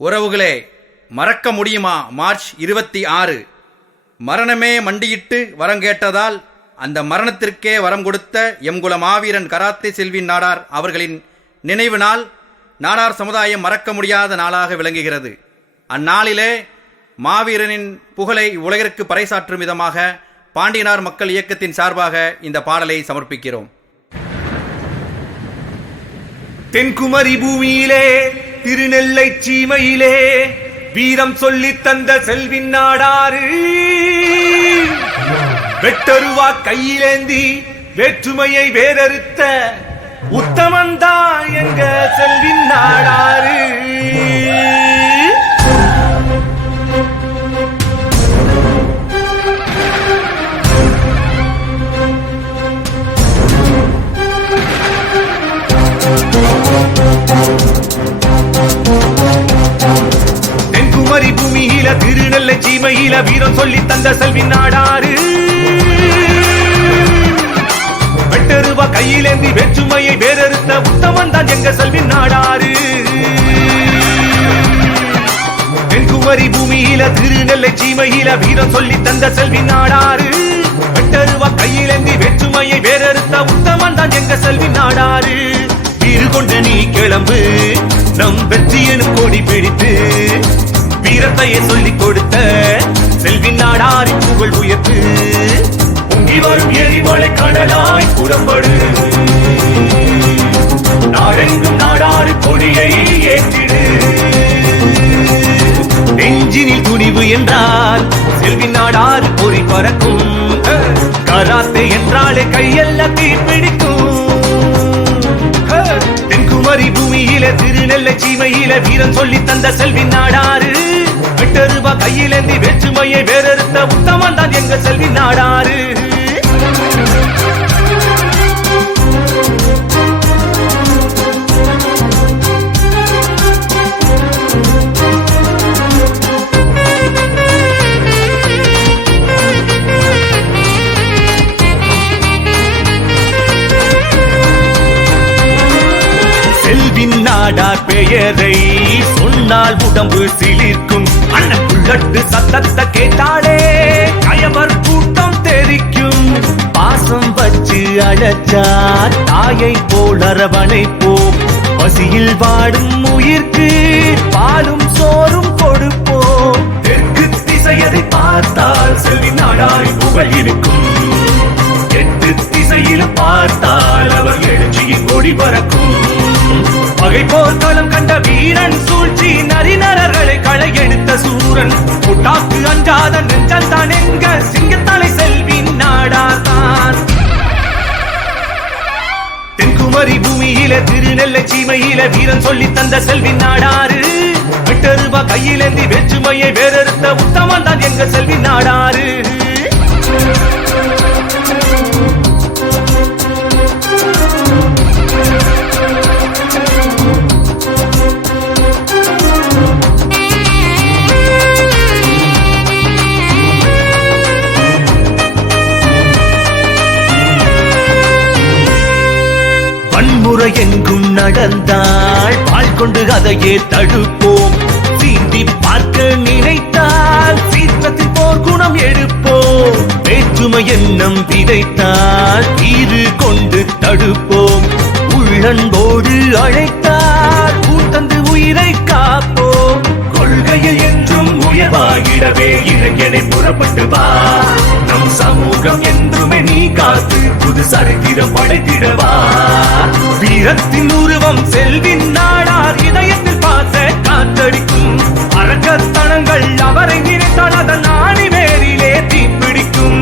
உறவுகளே, மறக்க முடியுமா? மார்ச் 26 மரணமே மண்டியிட்டு வரம் கேட்டதால் அந்த மரணத்திற்கே வரம் கொடுத்த எம்குல மாவீரன் கராத்தே செல்வின் நாடார் அவர்களின் நினைவு நாள் நாடார் சமுதாயம் மறக்க முடியாத நாளாக விளங்குகிறது. அந்நாளிலே மாவீரனின் புகழை உலகிற்கு பறைசாற்றும் விதமாக பாண்டியனார் மக்கள் இயக்கத்தின் சார்பாக இந்த பாடலை சமர்ப்பிக்கிறோம். தென்குமரி பூமியிலே திருநெல்லை சீமையிலே வீரம் சொல்லி தந்த செல்வின் நாடாறு, வெட்டருவா கையிலேந்தி வேற்றுமையை வேறறுத்த உத்தமந்தா எங்க செல்வின் நாடாறு. தென்குமரி பூமியில திருநெல்லை சீமையில வீரம் சொல்லி தந்த செல்வின் நாடாறு, வெட்டருவா கையிலேந்தி வேற்றுமையை வேறறுத்த உத்தமன் தான் எங்க செல்வின் நாடாறு. தென்குமரி பூமியில திருநெல்லை சீமையில வீரம் சொல்லி தந்த செல்வின் நாடாறு, வெட்டருவா கையிலேந்தி வேற்றுமையை வேறறுத்த உத்தமன் தான் எங்க செல்வின் நாடாறு. வீறு கொண்ட நீ கிளம்பு, நம் வெற்றியனும் கொடி பிடித்து வீரத்தையே சொல்லிக் கொடுத்த செல்வின் நாடாரின் புகழ் உயர்த்து. பொங்கி வரும் எரிமலை கடலாய் புறப்படு, நாடெங்கும் நாடாறு கொடியை ஏற்றிடு. நெஞ்சினில் துணிவு என்றால் செல்வின் நாடாறு பொறி பறக்கும், கராத்தே என்றாலே கையெல்லாம் தீப்பிடிக்கும். தென்குமரி பூமியில திருநெல்லை சீமையில வீரம் சொல்லி தந்த செல்வின் நாடாறு, வெட்டருவா கையிலேந்தி வேற்றுமையை வேறறுத்த உத்தமன் தான் எங்க செல்வின் நாடாறு. செல்வின் நாடார் பெயரை சொன்னால் உடம்பு சிலிர்க்கும், அண்ணன் புள்ளட்டு சத்தத்தை கேட்டாலே கயவர் கூட்டம் தெரிக்கும். பாசம் வச்சு அழைச்சா தாயை போல் அரவணைப்போம், பசியில் வாடும் உயிர்க்கு பாலும் சோறும் கொடுப்போம். தெற்கு திசையதை பார்த்தால் செல்வின் நாடாரின் புகழ் இருக்கும், எட்டு திசையில பார்த்தால் அவர் எழுச்சியின் கொடி பறக்கும். பகை போர்க்களம் கண்ட வீரன், சூழ்ச்சி நரிநரர்களை களை எடுத்த சூரன், முட்டாக்கு அஞ்சாத நெஞ்சல் தான் எங்க சிங்கத்தலை செல்வின் நாடார்தான். தென்குமரி பூமியில திருநெல்லை சீமையில வீரன் சொல்லி தந்த செல்வின் நாடாறு, வெட்டருவா கையிலேந்தி வேற்றுமையை வேறறுத்த உத்தமன் தான் எங்க செல்வின் நாடாறு. வன்முறை எங்கும் நடந்தால் பால் கொண்டு அதையே தடுப்போம், சீண்டி பார்க்க நினைத்தால் சீற்றத்தில் போர் குணம் எடுப்போம். வேற்றுமை எண்ணம் விதைத்தால் வீறு கொண்டு தடுப்போம், உள்ளன்போடு அழைத்தால் கூத்தந்து உயிரை காப்போம். கொள்கையில் என்றும் உயர்வாகிடவே இளைஞனை புறப்பட்டு வா, நம் சமூகம் என்றுமே நீ காத்து புது சரித்திரம் படைத்திடவா. வீரத்தின் உருவம் செல்வின் நாடார், இதயத்தில் பார்த்த காற்றடிக்கும். அரக்கத்தனங்கள் அவரை நினைத்தால் அதன் ஆணி வேரிலே தீப்பிடிக்கும்.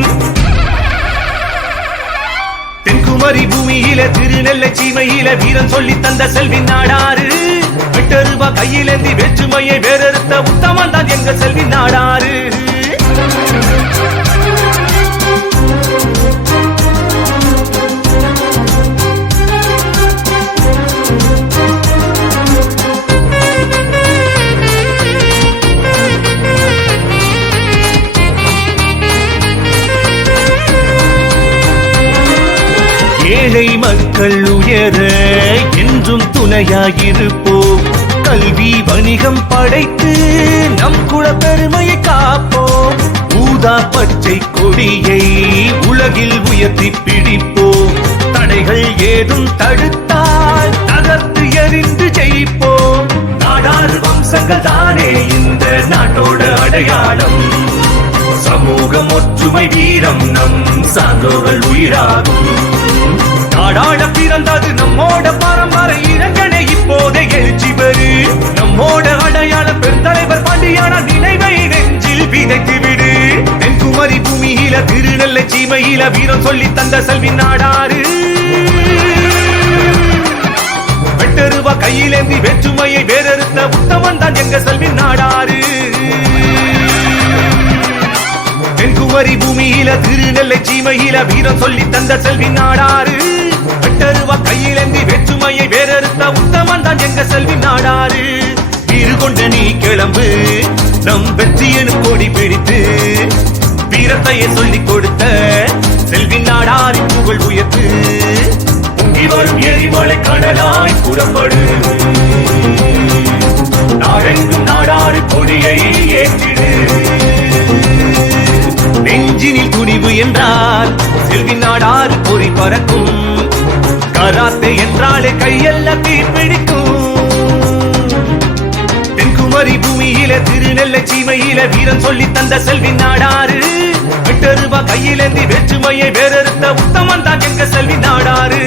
தென்குமரி பூமியில திருநெல்லை சீமையில வீரம் சொல்லி தந்த செல்வின் நாடாறு, வெட்டருவா கையிலேந்தி வேற்றுமையை வேறறுத்த உத்தமன் தான் எங்க செல்வின் நாடாறு. ஏழை மக்கள் உயர என்றும் துணையாயிருப்போம், கல்வி வணிகம் படைத்து நம் குல பெருமையை காப்போம். ஊதா பச்சை கொடியை உலகில் உயர்த்தி பிடிப்போம். தடைகள் ஏதும் தடுத்தால் தகர்த்து எறிந்து ஜெயிப்போம். நாடாறு வம்சங்கள் தானே இந்த நாட்டோட அடையாளம். சமூகம் ஒற்றுமை வீரம் நம் சான்றோர்கள் உயிராகும். நாடாள பிறந்தது நம்மோட பரம்பரை இளைஞனே இப்போதே எழுச்சி பெறு. நம்மோட அடையாள பெருந்தலைவர் பாண்டியான நினைவை நெஞ்சில் விதைத்து விடு. தென்குமரி பூமியில திருநெல்லை சீமையில வீரம் சொல்லி தந்த செல்வி நாடாறு. வெட்டருவா கையிலேந்தி வேற்றுமையை வேறறுத்த உத்தமன் தான் எங்க செல்வி நாடாறு. தென்குமரி பூமியில திருநெல்லை சீமையில வீரம் சொல்லி தந்த செல்வி நாடாறு. வெட்டருவா கையிலேந்தி வேற்றுமையை வேறறுத்த உத்தமன் தான் எங்க செல்வி நாடாறு. வீறு கொண்ட நீ கிளம்பு நம் வெற்றியனு கொடி பிடித்து. வீரத்தையே சொல்லிக் கொடுத்த செல்வி நாடாரின் புகழ் உயர்த்து. பொங்கி வரும் எரிமலை கடலாய் புறப்படு. நாடெங்கும் நாடாறு கொடியை ஏற்றிடு. நெஞ்சினில் துணிவு என்றால் செல்வி நாடாறு பொறி பறக்கும். கராத்தே என்றாலே கையெல்லாம் தீப்பிடிக்கும். தென்குமரி பூமியில திருநெல்லை சீமையில வீரன் சொல்லி தந்த செல்வி நாடாறு. வெட்டருவா கையிலேந்தி வேற்றுமையை வேறறுத்த உத்தமன் தான் எங்க செல்வி நாடாறு.